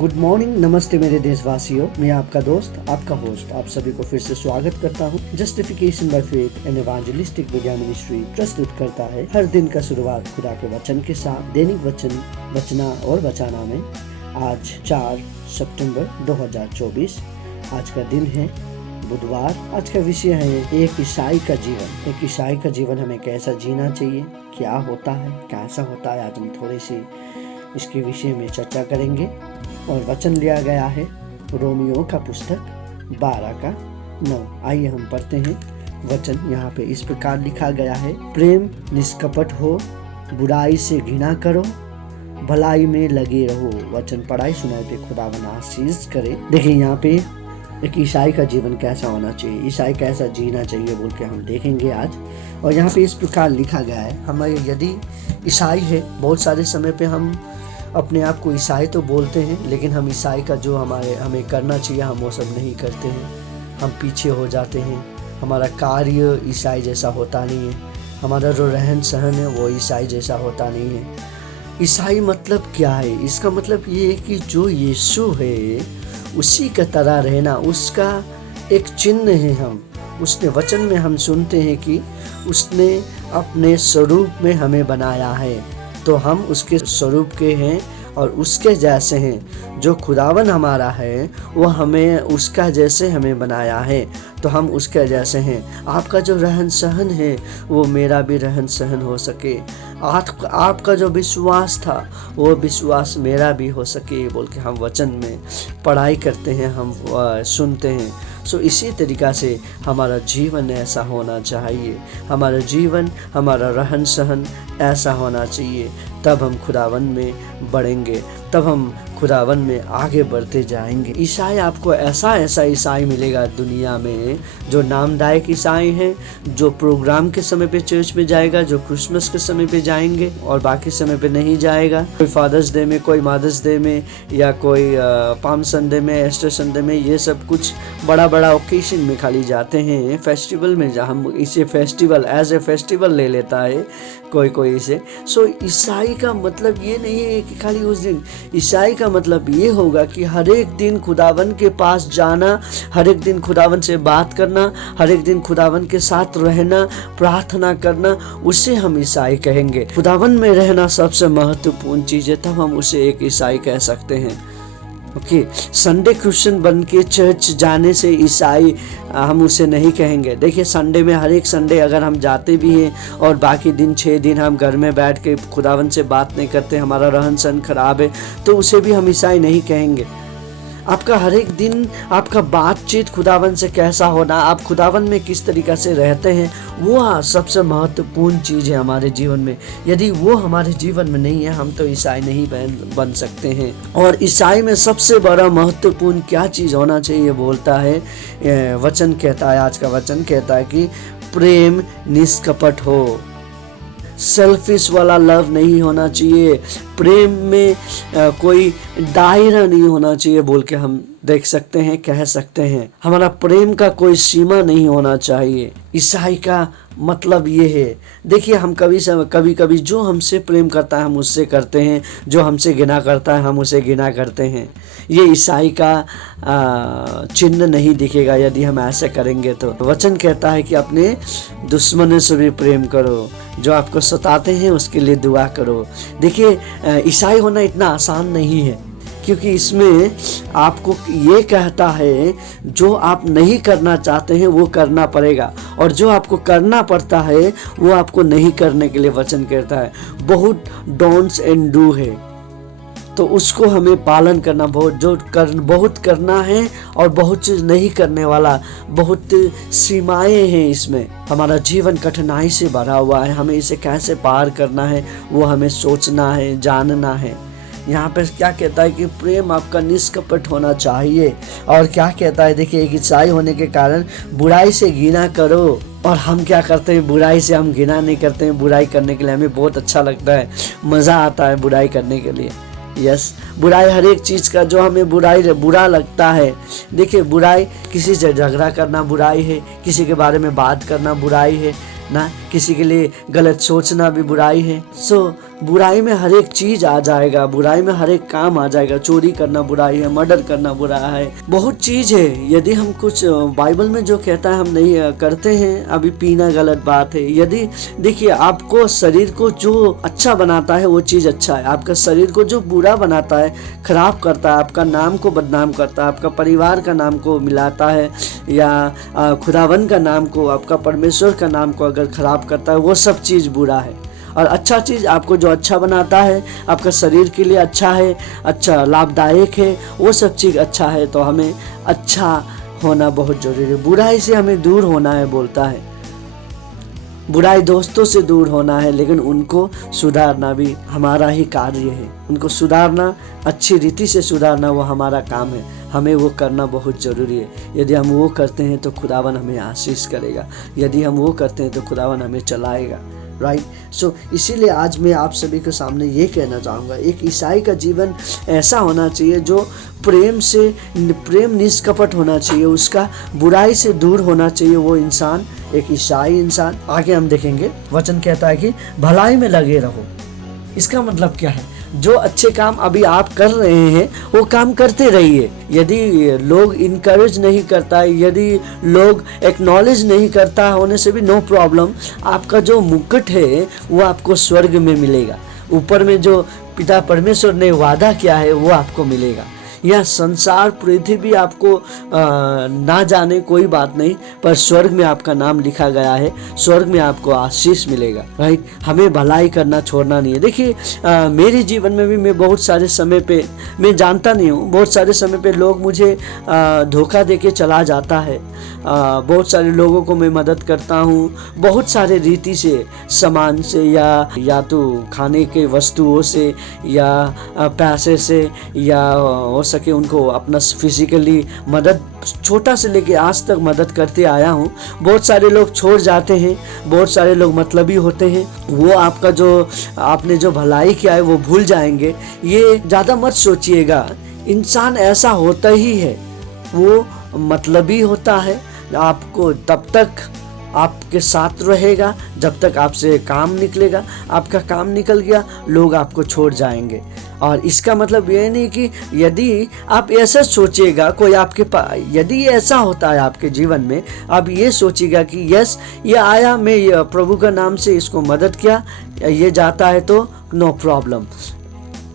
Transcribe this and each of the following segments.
Good morning, नमस्ते मेरे देशवासियों। मैं आपका दोस्त, आपका होस्ट, आप सभी को फिर से स्वागत करता हूँ। Justification by faith and evangelistic media ministry प्रस्तुत करता है हर दिन का शुरुआत खुदा के वचन के साथ। दैनिक वचन, बचना और बचाना में आज 4 सितंबर 2024। आज का दिन है बुधवार। आज का विषय है एक ईसाई का जीवन। एक ईसाई का जीवन हमें कैसा जीना चाहिए, क्या होता है, कैसा होता है। आज हम थोड़ी सी इसके विषय में चर्चा करेंगे और वचन लिया गया है रोमियो का पुस्तक 12:9। आइए हम पढ़ते हैं वचन। यहाँ पे इस प्रकार लिखा गया है, प्रेम निष्कपट हो, बुराई से घृणा करो, भलाई में लगे रहो। वचन पढ़ाई सुनाई पे खुदावन आशीष करे। देखिए यहाँ पे एक ईसाई का जीवन कैसा होना चाहिए, ईसाई कैसा जीना चाहिए बोल के हम देखेंगे आज। और यहाँ पे इस प्रकार लिखा गया है, हमारे यदि ईसाई है, बहुत सारे समय पे हम अपने आप को ईसाई तो बोलते हैं, लेकिन हम ईसाई का जो हमें करना चाहिए हम वो सब नहीं करते हैं। हम पीछे हो जाते हैं। हमारा कार्य ईसाई जैसा होता नहीं है। हमारा जो रहन सहन है वो ईसाई जैसा होता नहीं है। ईसाई मतलब क्या है? इसका मतलब ये है कि जो यीशु है उसी का तरह रहना, उसका एक चिन्ह है हम। उसने वचन में हम सुनते हैं कि उसने अपने स्वरूप में हमें बनाया है, तो हम उसके स्वरूप के हैं और उसके जैसे हैं। जो खुदावन हमारा है वो हमें उसका जैसे हमें बनाया है, तो हम उसके जैसे हैं। आपका जो रहन सहन है वो मेरा भी रहन सहन हो सके। आपका जो विश्वास था वो विश्वास मेरा भी हो सके बोल के हम वचन में पढ़ाई करते हैं, हम सुनते हैं। सो इसी तरीक़ा से हमारा जीवन ऐसा होना चाहिए। हमारा जीवन, हमारा रहन सहन ऐसा होना चाहिए। तब हम खुदावन में बढ़ेंगे, तब हम खुदावन में आगे बढ़ते जाएंगे। ईसाई आपको ऐसा ईसाई मिलेगा दुनिया में जो नामदायक ईसाई हैं, जो प्रोग्राम के समय पे चर्च में जाएगा, जो क्रिसमस के समय पे जाएंगे और बाकी समय पे नहीं जाएगा। कोई फादर्स डे में, कोई मदर्स डे में, या कोई पाम संडे में, एस्टर संडे में, ये सब कुछ बड़ा ओकेशन में खाली जाते हैं। फेस्टिवल में हम इसे फेस्टिवल एज ए फेस्टिवल ले लेता है कोई इसे। सो ईसाई का मतलब ये नहीं है कि खाली उस दिन। ईसाई का मतलब ये होगा कि हर एक दिन खुदावन के पास जाना, हर एक दिन खुदावन से बात करना, हर एक दिन खुदावन के साथ रहना, प्रार्थना करना, उसे हम ईसाई कहेंगे। खुदावन में रहना सबसे महत्वपूर्ण चीज़ है, तब हम उसे एक ईसाई कह सकते हैं। ओके, संडे क्रिश्चियन बन के चर्च जाने से ईसाई हम उसे नहीं कहेंगे। देखिए, संडे में हर एक संडे अगर हम जाते भी हैं और बाकी दिन 6 दिन हम घर में बैठ के खुदावन से बात नहीं करते, हमारा रहन सहन खराब है, तो उसे भी हम ईसाई नहीं कहेंगे। आपका हर एक दिन, आपका बातचीत खुदावन से कैसा होना, आप खुदावन में किस तरीक़ा से रहते हैं, वो सबसे महत्वपूर्ण चीज़ है हमारे जीवन में। यदि वो हमारे जीवन में नहीं है, हम तो ईसाई नहीं बन सकते हैं। और ईसाई में सबसे बड़ा महत्वपूर्ण क्या चीज़ होना चाहिए बोलता है वचन कहता है, आज का वचन कहता है कि प्रेम निष्कपट हो। सेल्फिश वाला लव नहीं होना चाहिए। प्रेम में कोई दायरा नहीं होना चाहिए बोल के हम देख सकते हैं, कह सकते हैं। हमारा प्रेम का कोई सीमा नहीं होना चाहिए। ईसाई का मतलब ये है। देखिए, हम कभी जो हमसे प्रेम करता है हम उससे करते हैं, जो हमसे घृणा करता है हम उसे घृणा करते हैं। ये ईसाई का चिन्ह नहीं दिखेगा यदि हम ऐसे करेंगे तो। वचन कहता है कि अपने दुश्मनों से भी प्रेम करो, जो आपको सताते हैं उसके लिए दुआ करो। देखिए, ईसाई होना इतना आसान नहीं है, क्योंकि इसमें आपको ये कहता है जो आप नहीं करना चाहते हैं वो करना पड़ेगा, और जो आपको करना पड़ता है वो आपको नहीं करने के लिए वचन कहता है। बहुत डोंट्स एंड डू है, तो उसको हमें पालन करना बहुत करना है, और बहुत चीज़ नहीं करने वाला, बहुत सीमाएं हैं इसमें। हमारा जीवन कठिनाई से भरा हुआ है, हमें इसे कैसे पार करना है वो हमें सोचना है, जानना है। यहाँ पे क्या कहता है कि प्रेम आपका निष्कपट होना चाहिए। और क्या कहता है, देखिए, एक ईसाई होने के कारण बुराई से घृणा करो। और हम क्या करते हैं, बुराई से हम घृणा नहीं करते हैं। बुराई करने के लिए हमें बहुत अच्छा लगता है, मज़ा आता है बुराई करने के लिए। यस, बुराई हर एक चीज़ का जो हमें बुरा लगता है। देखिए, बुराई किसी से झगड़ा करना बुराई है, किसी के बारे में बात करना बुराई है ना, किसी के लिए गलत सोचना भी बुराई है। सो बुराई में हर एक चीज आ जाएगा, बुराई में हर एक काम आ जाएगा। चोरी करना बुराई है, मर्डर करना बुरा है, बहुत चीज है। यदि हम कुछ बाइबल में जो कहता है हम नहीं करते हैं, अभी पीना गलत बात है। यदि देखिए, आपको शरीर को जो अच्छा बनाता है वो चीज अच्छा है, आपका शरीर को जो बुरा बनाता है, खराब करता है, आपका नाम को बदनाम करता है, आपका परिवार का नाम को मिलाता है, या खुदावन का नाम को, आपका परमेश्वर का नाम को अगर खराब करता है, वो सब चीज बुरा है। और अच्छा चीज़ आपको जो अच्छा बनाता है, आपका शरीर के लिए अच्छा है, अच्छा लाभदायक है, वो सब चीज़ अच्छा है। तो हमें अच्छा होना बहुत जरूरी है। बुराई से हमें दूर होना है, बोलता है। बुराई दोस्तों से दूर होना है, लेकिन उनको सुधारना भी हमारा ही कार्य है। उनको सुधारना, अच्छी रीति से सुधारना, वो हमारा काम है। हमें वो करना बहुत ज़रूरी है। यदि हम वो करते हैं तो खुदावन हमें आशीष करेगा। यदि हम वो करते हैं तो खुदावन हमें चलाएगा। राइट। सो इसीलिए आज मैं आप सभी के सामने ये कहना चाहूँगा, एक ईसाई का जीवन ऐसा होना चाहिए जो प्रेम निष्कपट होना चाहिए, उसका बुराई से दूर होना चाहिए वो इंसान, एक ईसाई इंसान। आगे हम देखेंगे, वचन कहता है कि भलाई में लगे रहो। इसका मतलब क्या है? जो अच्छे काम अभी आप कर रहे हैं वो काम करते रहिए। यदि लोग इनकरेज नहीं करता है, यदि लोग एक्नॉलेज नहीं करता होने से भी नो प्रॉब्लम। आपका जो मुकुट है वो आपको स्वर्ग में मिलेगा। ऊपर में जो पिता परमेश्वर ने वादा किया है वो आपको मिलेगा। यह संसार पृथ्वी आपको ना जाने कोई बात नहीं, पर स्वर्ग में आपका नाम लिखा गया है, स्वर्ग में आपको आशीष मिलेगा। राइट। हमें भलाई करना छोड़ना नहीं है। देखिए, मेरे जीवन में भी मैं बहुत सारे समय पे, मैं जानता नहीं हूँ, बहुत सारे समय पे लोग मुझे धोखा देके चला जाता है। बहुत सारे लोगों को मैं मदद करता हूँ, बहुत सारे रीति से, सामान से, या तो खाने के वस्तुओं से, या पैसे से, या हो सके उनको अपना फिजिकली मदद, छोटा से लेके आज तक मदद करते आया हूँ। बहुत सारे लोग छोड़ जाते हैं, बहुत सारे लोग मतलबी होते हैं, वो आपका जो आपने जो भलाई किया है वो भूल जाएंगे। ये ज़्यादा मत सोचिएगा, इंसान ऐसा होता ही है, वो मतलबी होता है। आपको तब तक आपके साथ रहेगा जब तक आपसे काम निकलेगा। आपका काम निकल गया, लोग आपको छोड़ जाएंगे। और इसका मतलब ये नहीं कि यदि आप ऐसा सोचिएगा, कोई आपके पास, यदि ऐसा होता है आपके जीवन में, आप ये सोचिएगा कि यस, ये आया, मैं प्रभु का नाम से इसको मदद किया, ये जाता है तो नो प्रॉब्लम,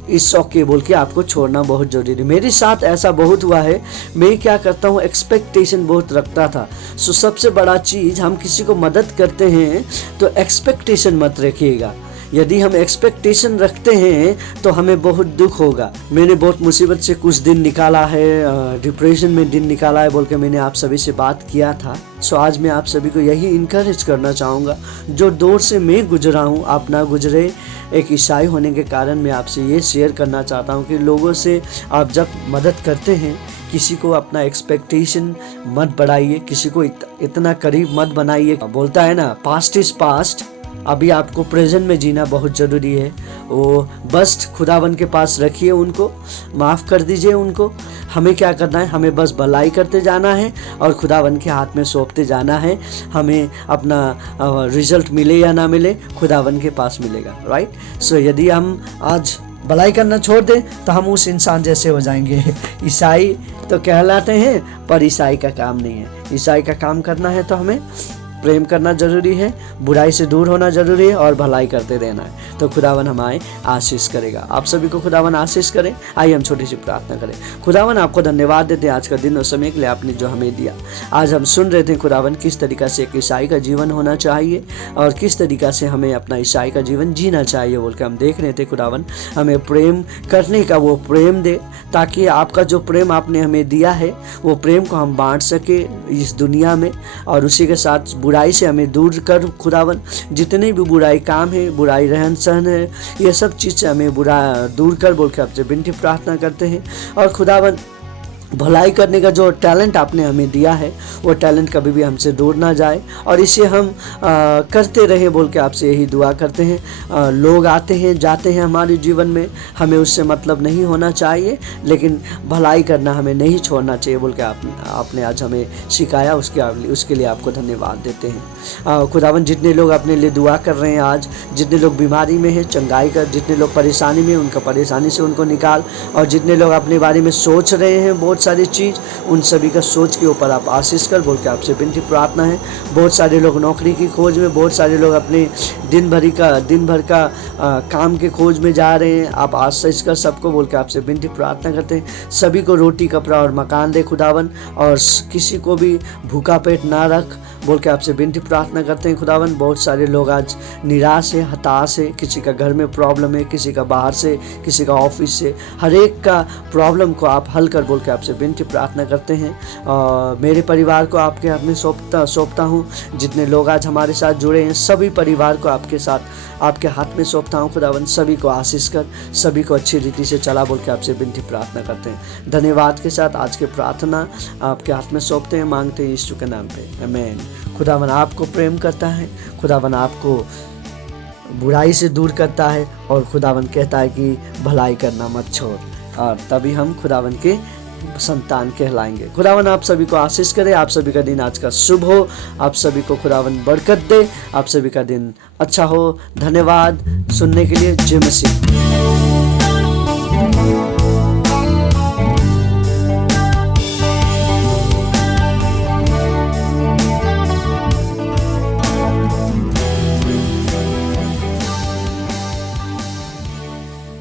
इस ओके बोल के आपको छोड़ना बहुत जरूरी है। मेरे साथ ऐसा बहुत हुआ है। मैं क्या करता हूँ, एक्सपेक्टेशन बहुत रखता था। सो सबसे बड़ा चीज़, हम किसी को मदद करते हैं तो एक्सपेक्टेशन मत रखिएगा। यदि हम एक्सपेक्टेशन रखते हैं तो हमें बहुत दुख होगा। मैंने बहुत मुसीबत से कुछ दिन निकाला है, डिप्रेशन में दिन निकाला है बोल के मैंने आप सभी से बात किया था। सो आज मैं आप सभी को यही इनकरेज करना चाहूँगा, जो दौर से मैं गुजरा हूँ आप ना गुजरे। एक ईसाई होने के कारण मैं आपसे ये शेयर करना चाहता हूँ कि लोगों से आप जब मदद करते हैं, किसी को अपना एक्सपेक्टेशन मत बढ़ाइए, किसी को इतना करीब मत बनाइए। बोलता है ना, पास्ट इज पास्ट, अभी आपको प्रेजेंट में जीना बहुत ज़रूरी है। वो बस खुदावन के पास रखिए, उनको माफ़ कर दीजिए उनको। हमें क्या करना है, हमें बस भलाई करते जाना है और खुदावन के हाथ में सौंपते जाना है। हमें अपना रिजल्ट मिले या ना मिले, खुदावन के पास मिलेगा। राइट। सो यदि हम आज भलाई करना छोड़ दें तो हम उस इंसान जैसे हो जाएंगे। ईसाई तो कहलाते हैं पर ईसाई का काम नहीं है। ईसाई का काम करना है तो हमें प्रेम करना जरूरी है, बुराई से दूर होना जरूरी है और भलाई करते रहना है। तो खुदावन हमारे आशीष करेगा। आप सभी को खुदावन आशीष करें। आइए हम छोटी सी प्रार्थना करें। खुदावन आपको धन्यवाद देते हैं आज का दिन और समय के लिए आपने जो हमें दिया। आज हम सुन रहे थे खुदावन किस तरीका से एक ईसाई का जीवन होना चाहिए और किस तरीका से हमें अपना ईसाई का जीवन जीना चाहिए बोल के हम देख रहे थे। खुदावन हमें प्रेम करने का वो प्रेम दे, ताकि आपका जो प्रेम आपने हमें दिया है वो प्रेम को हम बांट सके इस दुनिया में, और उसी के साथ बुराई से हमें दूर कर खुदावन। जितने भी बुराई काम है, बुराई रहन सहन है, ये सब चीज़ से हमें बुरा दूर कर बोल के आपसे विनती प्रार्थना करते हैं। और खुदावन भलाई करने का जो टैलेंट आपने हमें दिया है वो टैलेंट कभी भी हमसे दूर ना जाए और इसे हम करते रहे बोल के आपसे यही दुआ करते हैं। लोग आते हैं जाते हैं हमारे जीवन में, हमें उससे मतलब नहीं होना चाहिए, लेकिन भलाई करना हमें नहीं छोड़ना चाहिए बोल के आपने आज हमें सिखाया, उसके लिए आपको धन्यवाद देते हैं। खुदावन जितने लोग अपने लिए दुआ कर रहे हैं आज, जितने लोग बीमारी में हैं चंगाई कर, जितने लोग परेशानी में उनका परेशानी से उनको निकाल, और जितने लोग अपने बारे में सोच रहे हैं बहुत सारी चीज़, उन सभी का सोच के ऊपर आप आशीष कर बोल के आपसे विनती प्रार्थना है। बहुत सारे लोग नौकरी की खोज में, बहुत सारे लोग अपने दिन भर का काम के खोज में जा रहे हैं, आप आशीष कर सबको बोल के आपसे विनती प्रार्थना करते हैं। सभी को रोटी कपड़ा और मकान दे खुदावन, और किसी को भी भूखा पेट ना रख बोल के आपसे विनती प्रार्थना करते हैं खुदावन। बहुत सारे लोग आज निराश है, हताश है, किसी का घर में प्रॉब्लम है, किसी का बाहर से, किसी का ऑफिस से, हर एक का प्रॉब्लम को आप हल कर बोल के आपसे विनती प्रार्थना करते हैं। मेरे परिवार को आपके हाथ में सौंपता हूँ, जितने लोग आज हमारे साथ जुड़े हैं सभी परिवार को आपके हाथ में सौंपता हूँ खुदावन। सभी को आशीष कर, सभी को अच्छी रीति से चला बोल के आपसे विनती प्रार्थना करते हैं। धन्यवाद के साथ आज की प्रार्थना आपके हाथ में सौंपते हैं, मांगते हैं यीशु के नाम पे, आमीन। खुदावन आपको प्रेम करता है, खुदावन आपको बुराई से दूर करता है, और खुदावन कहता है कि भलाई करना मत छोड़, और तभी हम खुदावन के संतान कहलाएंगे। खुदावन आप सभी को आशीष करे, आप सभी का दिन आज का शुभ हो, आप सभी को खुदावन बरकत दे, आप सभी का दिन अच्छा हो। धन्यवाद सुनने के लिए। जय मसीह।